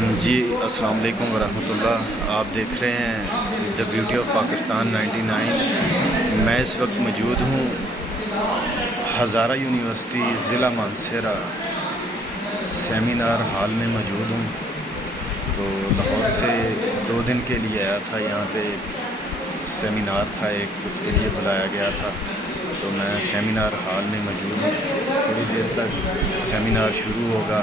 जी अस्सलाम वालेकुम वरहमतुल्लाह। आप देख रहे हैं द ब्यूटी ऑफ पाकिस्तान 99। मैं इस वक्त मौजूद हूँ हज़ारा यूनिवर्सिटी ज़िला मानसरा सेमिनार हॉल में मौजूद हूँ। तो लाहौर से 2 दिन के लिए आया था, यहाँ पे सेमिनार था एक, उसके लिए बुलाया गया था। तो मैं सेमिनार हॉल में मौजूद हूँ। थोड़ी देर तक सेमिनार शुरू होगा